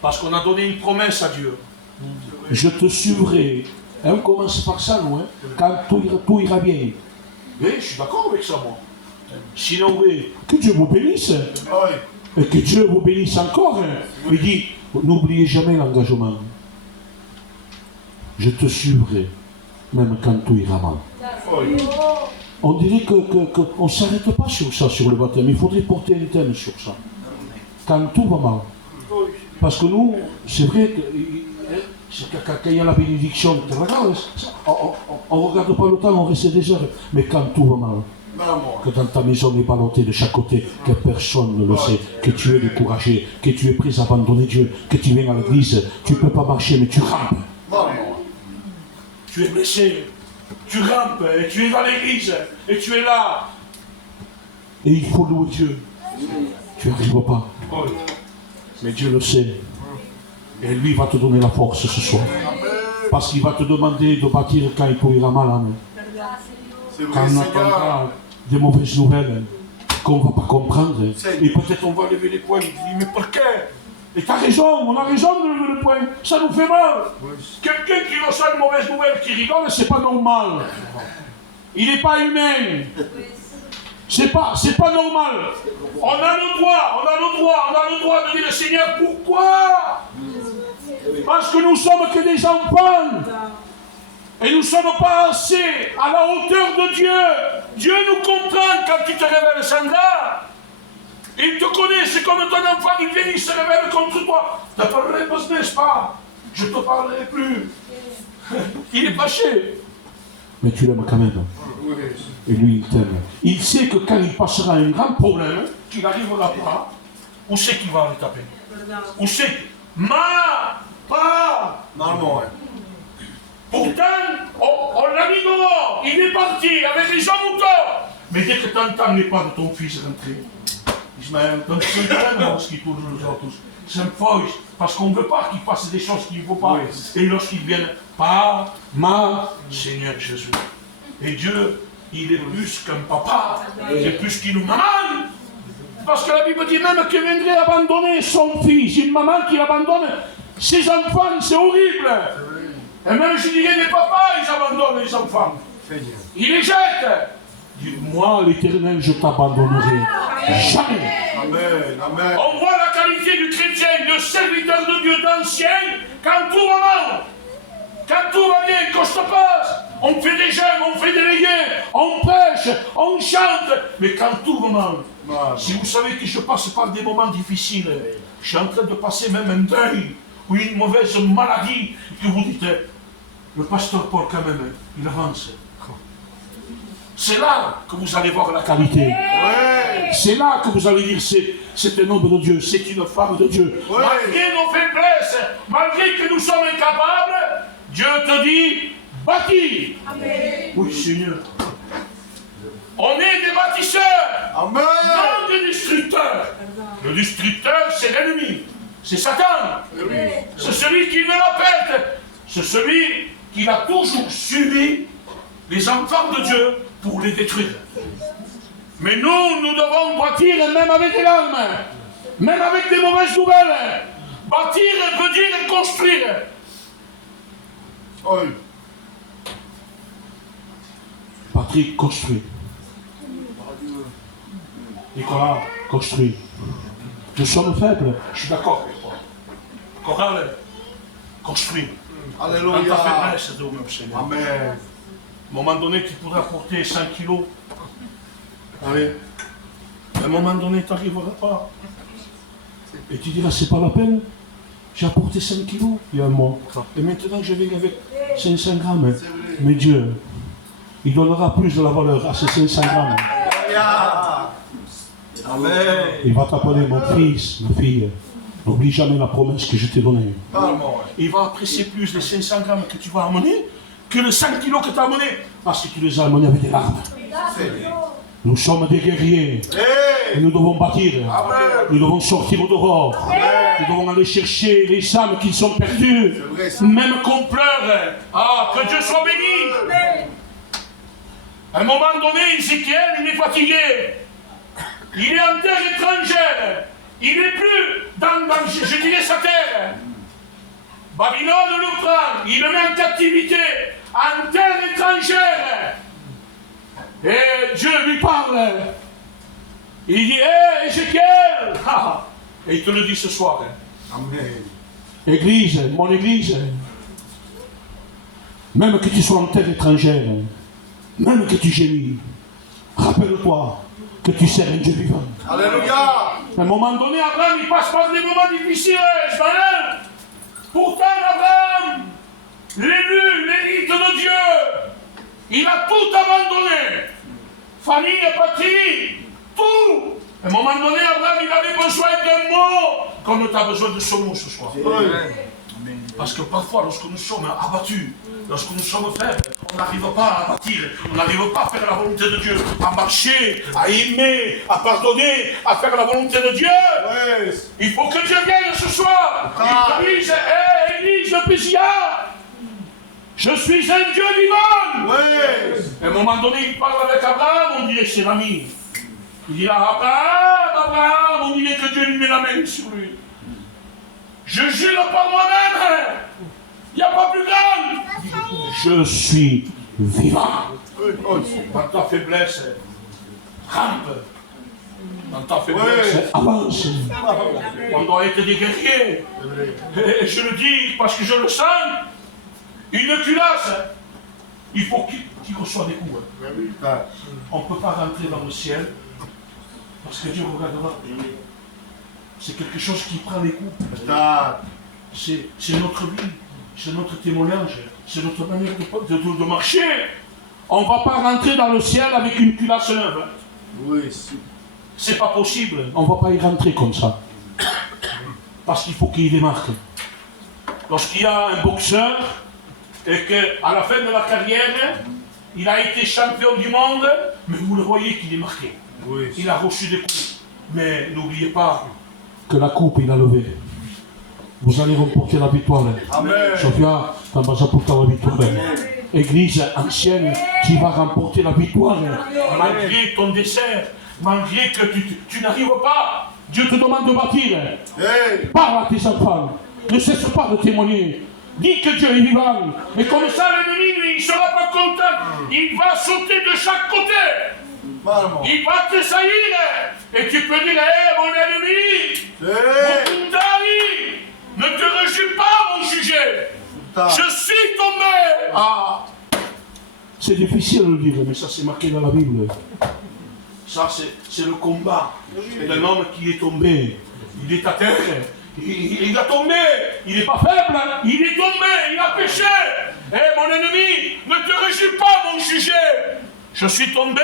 Parce qu'on a donné une promesse à Dieu. Je te suivrai. Hein, on commence par ça, nous. Hein, quand tout ira bien. Oui, je suis d'accord avec ça, moi. Sinon, oui, que Dieu vous bénisse. Et que Dieu vous bénisse encore. Hein. Il dit, n'oubliez jamais l'engagement. Je te suivrai, même quand tout ira mal. On dirait qu'on ne s'arrête pas sur ça, sur le baptême. Il faudrait porter un thème sur ça. Quand tout va mal. Parce que nous, c'est vrai que quand il y a la bénédiction, on ne regarde pas le temps, on reste des heures. Mais quand tout va mal, que dans ta maison est ballottée de chaque côté, que personne ne le sait, que tu es découragé, que tu es prêt à abandonner Dieu, que tu viens à l'église, tu ne peux pas marcher, mais tu rampes. Tu es blessé, tu rampes, et tu es dans l'église, et tu es là. Et il faut louer Dieu. Tu n'y arrives pas. Mais Dieu le sait. Et lui va te donner la force ce soir. Parce qu'il va te demander de bâtir quand il ira mal. Hein. Quand on entendra des mauvaises nouvelles qu'on ne va pas comprendre. Et peut-être on va lever les poings. Il dit, mais pourquoi? Et tu as raison, on a raison de lever le poing. Ça nous fait mal. Quelqu'un qui reçoit une mauvaise nouvelle, qui rigole, c'est pas normal. Il n'est pas humain. C'est pas normal. On a le droit de dire, Seigneur, pourquoi? Parce que nous sommes que des enfants. Et nous ne sommes pas assez à la hauteur de Dieu. Dieu nous comprend quand tu te révèles, Sandra. Il te connaît, c'est comme ton enfant, il vient, il se révèle contre toi. Tu n'as pas de réponse, n'est-ce pas? Je ne te parlerai plus. Il est fâché. Mais tu l'aimes quand même. Et lui, il t'aime. Il sait que quand il passera un grand problème, qu'il n'arrivera pas, où c'est qu'il va le taper? Où c'est? Pas. Normalement, Pourtant, on l'a mis dehors, il est parti avec les gens ou tort. Mais dès que tu entends les pas de ton fils rentrer, Ismaël, donc c'est vraiment ce qui touche les autres. C'est un faux, parce qu'on ne veut pas qu'il fasse des choses qu'il ne faut pas. Et lorsqu'ils viennent, pas, Seigneur Jésus. Et Dieu, il est plus qu'un papa, il est plus qu'une maman. Parce que la Bible dit même qu'il viendrait abandonner son fils, une maman qui abandonne ses enfants, c'est horrible. Et même je dirais les papas, ils abandonnent les enfants. Ils les jettent. Dis-moi, l'Éternel, je t'abandonnerai jamais. Amen, amen. On voit la qualité du chrétien, de serviteur de Dieu, d'ancien, quand tout va mal. Quand tout va bien, quand ça passe, on fait des jeûnes, on fait des légués, on prêche, on chante. Mais quand tout va mal, si vous savez que je passe par des moments difficiles, je suis en train de passer même un deuil, ou une mauvaise maladie, que vous dites, le pasteur Paul quand même, il avance. C'est là que vous allez voir la qualité. C'est là que vous allez dire, c'est un homme de Dieu, c'est une femme de Dieu. Malgré nos faiblesses, malgré que nous sommes incapables, Dieu te dit, bâtis. Oui, Seigneur. On est des bâtisseurs, Amen. non des destructeurs. Le destructeur, c'est l'ennemi. C'est Satan. C'est celui qui me la pète. C'est celui qui a toujours suivi les enfants de Dieu pour les détruire. Mais nous devons bâtir même avec des larmes, même avec des mauvaises nouvelles. Bâtir veut dire construire. Patrick, construit. Nicolas, construit. Nous sommes faibles, je suis d'accord avec toi. Chorale, construit. Alléluia. Dans ta faiblesse, Dieu, Seigneur. Amen. À un moment donné, tu pourras porter 100 kilos. Allez. À un moment donné, tu n'arriveras pas. Et tu diras, c'est pas la peine. J'ai apporté 5 kilos il y a un mois. Et maintenant, je viens avec 500 grammes. Mais Dieu, il donnera plus de la valeur à ces 500 grammes. Amen. Il va t'appeler mon fils, ma fille. N'oublie jamais la promesse que je t'ai donnée. Il va apprécier plus les 500 grammes que tu vas amener que les 5 kilos que tu as amenés. Parce que tu les as amenés avec des larmes. Nous sommes des guerriers. Et nous devons bâtir. Nous devons sortir au dehors. Nous devons aller chercher les âmes qui sont perdues. Même qu'on pleure. Ah, que Dieu soit béni. À un moment donné, Ézéchiel, il est fatigué. Il est en terre étrangère. Il n'est plus dans je dirais, sa terre. Babylone le prend. Il le met en captivité. En terre étrangère. Et Dieu lui parle. Il dit, hé, Ézéchiel. Et il te le dit ce soir. Amen. Église, mon église. Même que tu sois en terre étrangère. Même que tu gémis. Rappelle-toi que tu sers un Dieu vivant. Alléluia. À un moment donné, Abraham, il passe par des moments difficiles, Ismaël. Pourtant, Abraham, l'élu, l'élite de Dieu, il a tout abandonné. Famille et patrie, tout. À un moment donné, Abraham, il avait besoin d'un mot, comme tu as besoin de ce mot ce soir. Parce que parfois, lorsque nous sommes abattus, lorsque nous sommes faibles, on n'arrive pas à bâtir, on n'arrive pas à faire la volonté de Dieu, à marcher, à aimer, à pardonner, à faire la volonté de Dieu. Oui. Il faut que Dieu vienne ce soir. Il te dise, hé, Élise le Pésia, je suis un Dieu vivant. Oui. À un moment donné, il parle avec Abraham, on dirait c'est l'ami. Il dit, Abraham, on dirait que Dieu lui met la main sur lui. Je jure par moi-même, il n'y a pas plus grand. Je suis vivant. Dans ta faiblesse, rampe. Dans ta faiblesse, avance. On doit être des guerriers. Et je le dis parce que je le sens. Une culasse, il faut qu'il reçoive des coups. On ne peut pas rentrer dans le ciel parce que Dieu regardera. C'est quelque chose qui prend les coups. C'est notre vie, c'est notre témoignage, c'est notre manière de marcher. On ne va pas rentrer dans le ciel avec une culasse neuve. Oui. C'est pas possible. On ne va pas y rentrer comme ça. Parce qu'il faut qu'il démarque. Lorsqu'il y a un boxeur et qu'à la fin de la carrière, il a été champion du monde, mais vous le voyez qu'il est marqué. Oui. Il a reçu des coups. Mais n'oubliez pas que la coupe, il a levé. Vous allez remporter la victoire. Amen. Sophia, tu vas apporter la victoire. Église ancienne, tu vas remporter la victoire. Malgré ton dessert, malgré que tu n'arrives pas, Dieu te demande de bâtir. Hey. Parle à tes enfants. Ne cesse pas de témoigner. Dis que Dieu est vivant. Mais comme ça, l'ennemi, lui, il ne sera pas content. Il va sauter de chaque côté. Il va te saillir. Et tu peux dire, hé, mon ennemi, mon Kundali, ne te réjouis pas, mon sujet. Je suis tombé. Ah. C'est difficile de le dire, mais ça c'est marqué dans la Bible. Ça c'est le combat d'un homme qui est tombé. Il est à terre. Il a tombé. Il n'est pas faible. Il est tombé. Il a péché. Hé, mon ennemi, ne te réjouis pas, mon sujet. Je suis tombé,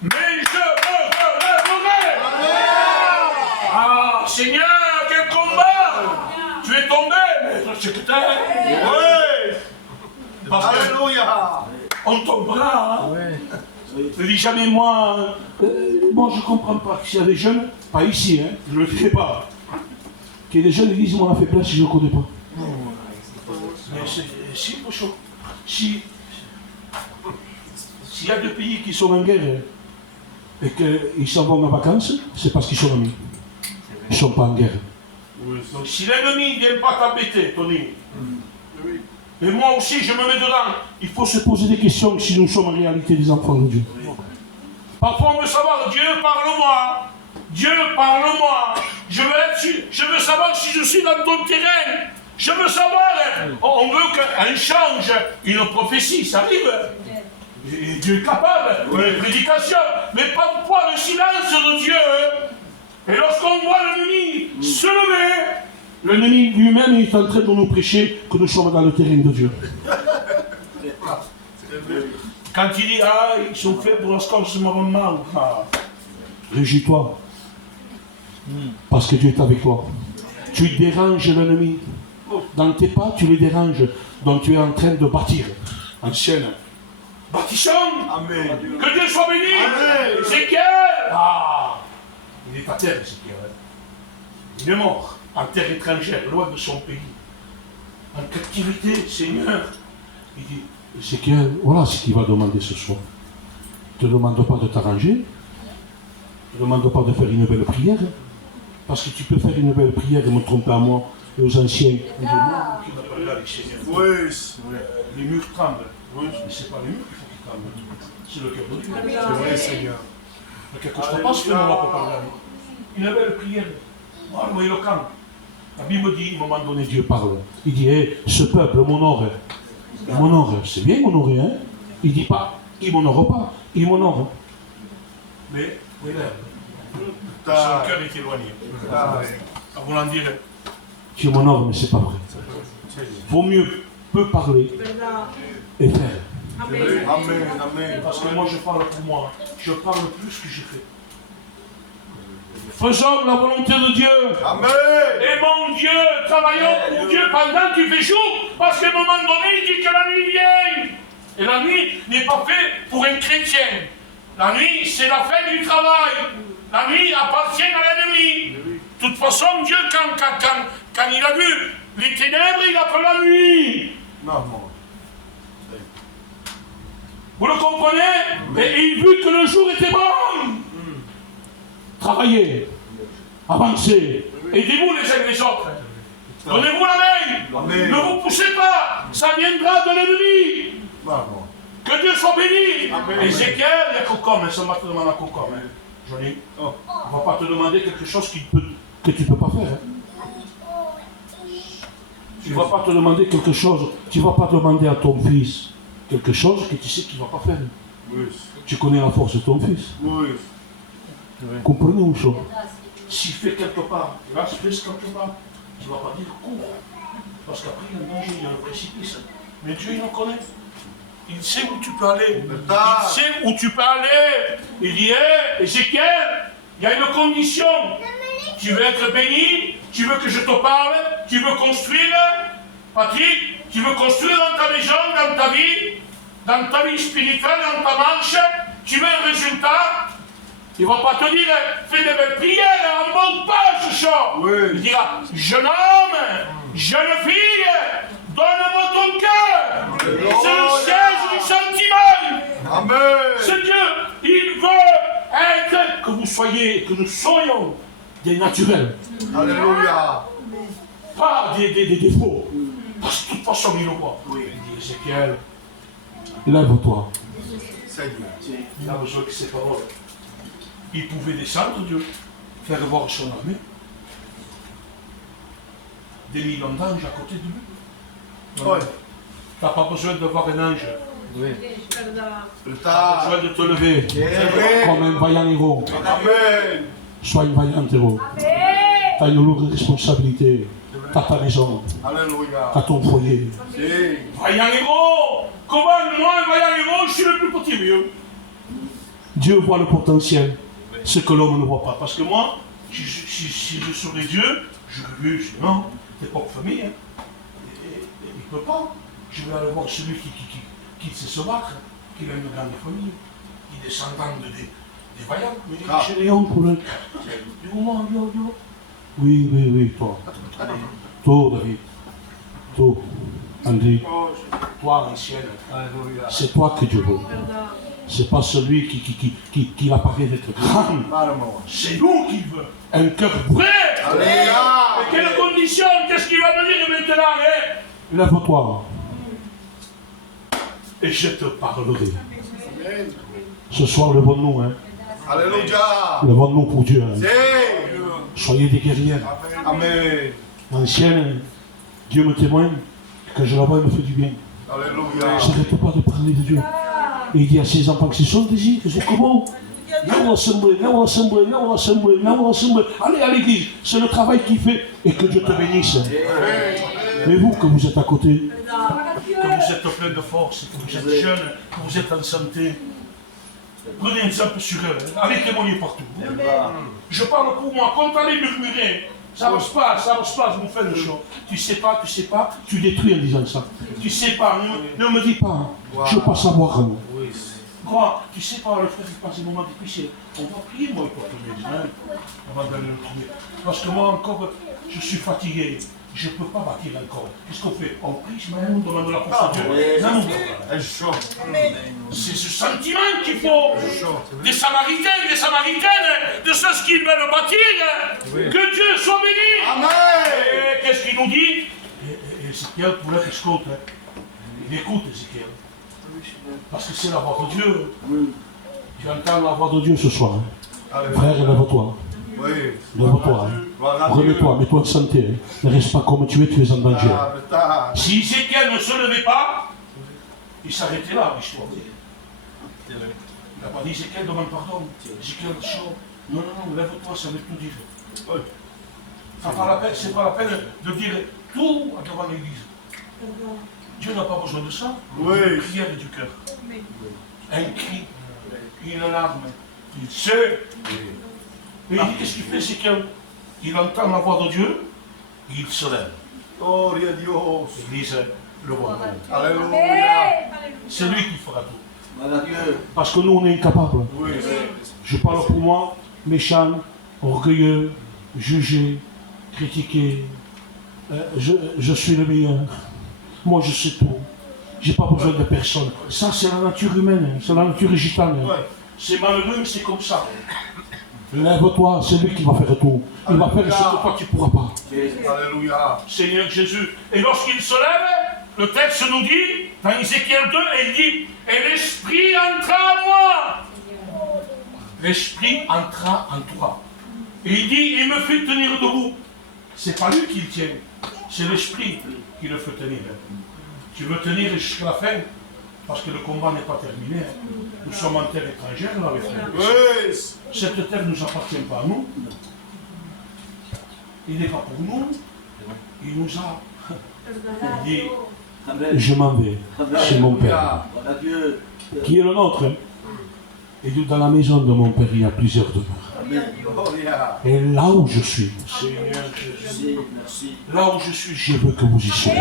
mais je me relèverai. Ah, Seigneur, quel combat. Tu es tombé, mais je te tais. Oui. Alléluia. On tombera. Hein. Ne dis jamais moi. Moi, je ne comprends pas. S'il y a des jeunes, pas ici, hein, je ne le fais pas. Qu'il y ait des jeunes qui disent moi, la faiblesse, je ne le connais pas. Mais s'il y a deux pays qui sont en guerre et qu'ils s'en vont en vacances, c'est parce qu'ils sont amis. Ils ne sont pas en guerre. Donc si l'ennemi ne vient pas t'embêter, Tony, et moi aussi je me mets dedans, il faut se poser des questions si nous sommes en réalité des enfants de Dieu. Parfois on veut savoir, Dieu parle-moi, Dieu parle-moi, je veux savoir si je suis dans ton terrain, je veux savoir, on veut qu'un change, une prophétie, ça arrive. Et Dieu est capable, une prédication, mais parfois le silence de Dieu. Et lorsqu'on voit l'ennemi se lever, l'ennemi lui-même est en train de nous prêcher que nous sommes dans le terrain de Dieu. Quand il dit, ah, ils sont faibles lorsqu'on se met mal, réjouis-toi. Parce que Dieu est avec toi. Tu déranges l'ennemi. Dans tes pas, tu les déranges. Donc tu es en train de bâtir. Ancienne. bâtissons. Amen. Que Dieu soit béni. Amen. Ézéchiel, il est à terre, Ézéchiel. Il est mort en terre étrangère, loin de son pays. En captivité, Seigneur. Il dit, Ézéchiel, voilà ce qu'il va demander ce soir. Ne te demande pas de t'arranger. Ne te demande pas de faire une belle prière. Parce que tu peux faire une belle prière et me tromper à moi et aux anciens. qui n'a pas regardé, Seigneur. Oui. Les murs tremblent. Oui, mais ce n'est pas les murs qu'il faut qu'ils tremblent. C'est le cœur de Dieu. C'est vrai, Seigneur. Mais quelque chose passe que nous ne pas parler. Une belle prière. Voilà, éloquent. La Bible dit, à un moment donné, Dieu parle. Il dit, hey, ce peuple m'honore. Il m'honore. C'est bien m'honorer, hein. Il ne dit pas, il ne m'honore pas. Il m'honore. Mais, oui, là, son cœur est éloigné. À vouloir dire, Tu m'honores, mais ce n'est pas vrai. Vaut mieux peu parler et faire. Amen. parce que moi je parle pour moi, je parle plus que je fais. Faisons la volonté de Dieu. Amen. Et mon Dieu, travaillons pour Dieu pendant qu'il fait jour, parce qu'à un moment donné, il dit que la nuit vient. Et la nuit n'est pas faite pour un chrétien. La nuit, c'est la fin du travail. La nuit appartient à l'ennemi. De toute façon, Dieu, quand il a vu les ténèbres, il appelle la nuit. Non. Vous le comprenez? Et il vit que le jour était bon. Travaillez, avancez. Aidez-vous les uns les autres. Donnez-vous la main. Amen. Ne vous poussez pas. Ça viendra de l'ennemi. Que Dieu soit béni. Amen. Ézéchiel, il y a Cocom, ça m'a demandé à Cocom. Johnny, on ne va pas te demander quelque chose que tu ne peux pas faire. Tu ne vas pas te demander quelque chose, tu ne vas pas demander à ton fils quelque chose que tu sais qu'il ne va pas faire. Oui. Tu connais la force de ton fils. Oui. Comprenez une chose. S'il fait quelque part, il va se faire quelque part, tu ne vas pas dire cours. Parce qu'après, il y a un danger, il y a un précipice. Mais Dieu, il nous connaît. Il sait où tu peux aller. Il sait où tu peux aller. Il dit, hé, Ézéchiel, il y a une condition. Tu veux être béni, tu veux que je te parle, tu veux construire, Patrick, tu veux construire dans ta maison, dans ta vie spirituelle, dans ta marche, tu veux un résultat. Il ne va pas te dire, fais des belles prières, un bon pas ce soir. Oui. Il dira, jeune homme, jeune fille, donne-moi ton cœur. C'est le siège du sentiment. Amen. C'est Dieu. Il veut être que vous soyez, que nous soyons des naturels, Alléluia. pas des défauts. Parce que de toute façon, il nous voit. Il dit, Ézéchiel, Lève-toi. Seigneur. il a besoin que ses paroles. Il pouvait descendre, Dieu, faire voir son armée. Des millions d'anges à côté de lui. Ouais. Tu n'as pas besoin de voir un ange. Le Tu as besoin de te lever C'est vrai. Comme un vaillant héros. Amen. Sois un vaillant héros. Tu as une lourde responsabilité. Tu as ta maison. Alléluia. Tu as ton foyer. C'est. Vaillant héros. Comment moi, un vaillant héros, je suis le plus petit mieux. Dieu voit le potentiel. Ce que l'homme ne voit pas. Parce que moi, si je serais Dieu, je lui dis, non, t'es pas famille. Hein. Et il ne peut pas. Je vais aller voir celui qui sait se battre, qui a une grande famille, qui est descendant des vaillants. Mais Ah. Chez Léon, pour le... Oui, toi. Toi, David. Toi, André. Toi, ancienne. C'est toi que Dieu veut. C'est pas celui qui apparaît d'être grand. C'est nous qui veut. Un cœur vrai. Alléluia. Et quelles conditions? Qu'est-ce qui va venir maintenant? Hein? Lève-toi. Et je te parlerai. Ce soir, levons-nous. Hein. Alléluia. Levons-nous pour Dieu. Hein. C'est. Soyez des guerrières. Amen. Ancienne, Dieu me témoigne que je la vois, il me fait du bien. Alléluia. N'arrête pas de parler de Dieu. Et il dit à ses enfants que ce sont des îles, que c'est comment? Allez à l'église, c'est le travail qu'il fait et que Dieu te bénisse. Mais vous que vous êtes à côté, Que vous êtes plein de force, que vous êtes jeune, que vous êtes en santé. Prenez un exemple sur eux. Allez témoigner partout. Je parle pour moi. Quand allez murmurer, ça ne passe pas, je vous fais le show. Tu sais pas, tu détruis en disant ça. tu sais pas. Ne me dis pas, je ne veux pas savoir. Quoi, tu sais pas, le frère, il passe des moments difficiles. On va prier, moi, pour ton médecin, avant d'aller le trouver. Parce que moi, encore, je suis fatigué. Je ne peux pas bâtir encore. Qu'est-ce qu'on fait? On prie, mais on demande la force de Dieu. Non, c'est ce sentiment qu'il faut. Des Samaritains, des Samaritaines, de ceux qui veulent bâtir. Que Dieu soit béni. Amen. Et qu'est-ce qu'il nous dit? Et Ézéchiel, pour l'être écoute, il écoute Ézéchiel. Parce que c'est la voix de Dieu. Tu entends la voix de Dieu ce soir. Frère, lève-toi. Oui. Lève-toi. Remets-toi, mets-toi en santé. Ne reste pas comme tu es en danger. Si Ézéchiel ne se levait pas, il s'arrêtait là, l'histoire. Il n'a pas dit Ézéchiel, demande pardon. Ézéchiel, chaud. Non, lève-toi, ça va tout dire. C'est pas la peine de dire tout devant l'église. Dieu n'a pas besoin de ça. Oui. Une prière du cœur. Un cri, une larme. Il sait. Et il dit, qu'est-ce qu'il fait, c'est qu'il entend la voix de Dieu, et il se lève. Oh, Dios. L'église le voit. Alléluia. C'est lui qui fera tout. Voilà Dieu. Parce que nous, on est incapables. Oui. Je parle pour moi, méchant, orgueilleux, jugé, critiqué. Je suis le meilleur. Moi, je sais tout. J'ai pas besoin de personne. Ça, c'est la nature humaine, c'est la nature gitane. Ouais. C'est malheureux, mais c'est comme ça. Lève-toi, c'est lui qui va faire tout. Il va faire ce que toi tu ne pourras pas. Alléluia. Seigneur Jésus. Et lorsqu'il se lève, le texte nous dit, dans Ézéchiel 2, il dit, et l'Esprit entra en moi. L'Esprit entra en toi. Et il dit, il me fait tenir debout. C'est pas lui qui le tient, c'est l'Esprit qui le fait tenir. Tu veux tenir jusqu'à la fin, parce que le combat n'est pas terminé. Nous sommes en terre étrangère, là, les frères. Oui. Cette terre ne nous appartient pas à nous. Il n'est pas pour nous. Il nous a. Il dit, je m'en vais chez mon Père, Voilà Dieu. qui est le nôtre. Et dans la maison de mon Père, il y a plusieurs demeures. Gloria. Et là où je suis, Seigneur Jésus, Merci, merci. là où je suis, je veux que vous y soyez.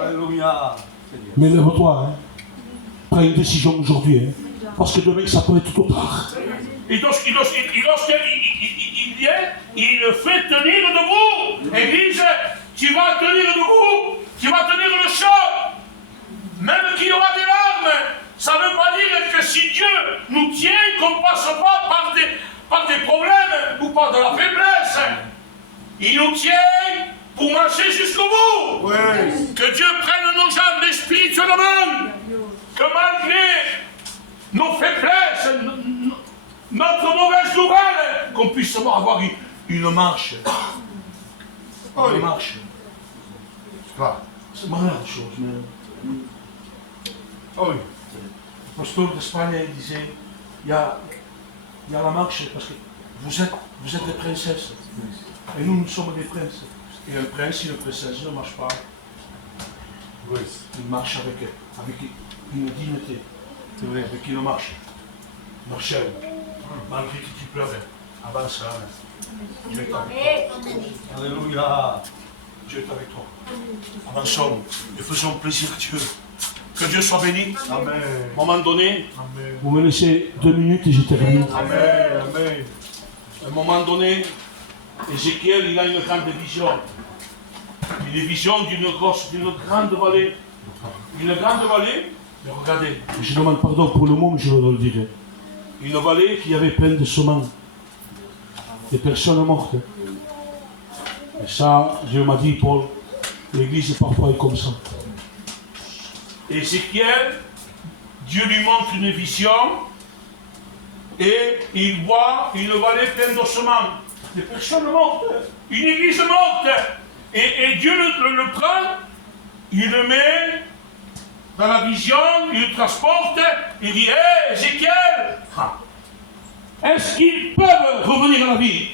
Alléluia. Mais lève-toi, hein. Prends une décision aujourd'hui, hein. Parce que demain, ça peut être trop tard. Et lorsqu'il vient, il le fait tenir debout. Église, tu vas tenir debout, tu vas tenir le choc. Même qu'il y aura des larmes, ça ne veut pas dire que si Dieu nous tient, qu'on ne passe pas par des problèmes ou par de la faiblesse. Il nous tient pour marcher jusqu'au bout. Oui. Que Dieu prenne nos jambes spirituellement. Que malgré nos faiblesses, notre mauvaise nouvelle, qu'on puisse avoir une marche. Une marche. Quoi? C'est marrant la chose, mais... Oui. Le pasteur d'Espagne il disait, il y a la marche, parce que vous êtes des princesses. Et nous sommes des princes. Et un prince et une princesse ne marchent pas. Oui. Il marche avec une dignité. C'est vrai. Avec une marche. Marcel, malgré que tu pleures, avance là. Dieu est avec toi. Alléluia. Dieu est avec toi. Avançons et faisons plaisir à Dieu. Que Dieu soit béni. Amen. À un moment donné, Amen. vous me laissez 2 minutes et je termine. Amen. Amen. À un moment donné, Ézéchiel, il a une grande vision. Une vision d'une grande vallée. Une grande vallée, mais regardez, je demande pardon pour le mot, mais je le dirai. Une vallée qui avait plein de semences. Des personnes mortes. Et ça, Dieu m'a dit, Paul, l'église parfois est comme ça. Ézéchiel, Dieu lui montre une vision et il voit une vallée pleine d'ossements. Des personnes mortes, une église morte. Et Dieu le prend, il le met dans la vision, il le transporte, il dit, hé, Ézéchiel, est-ce qu'ils peuvent revenir à la vie?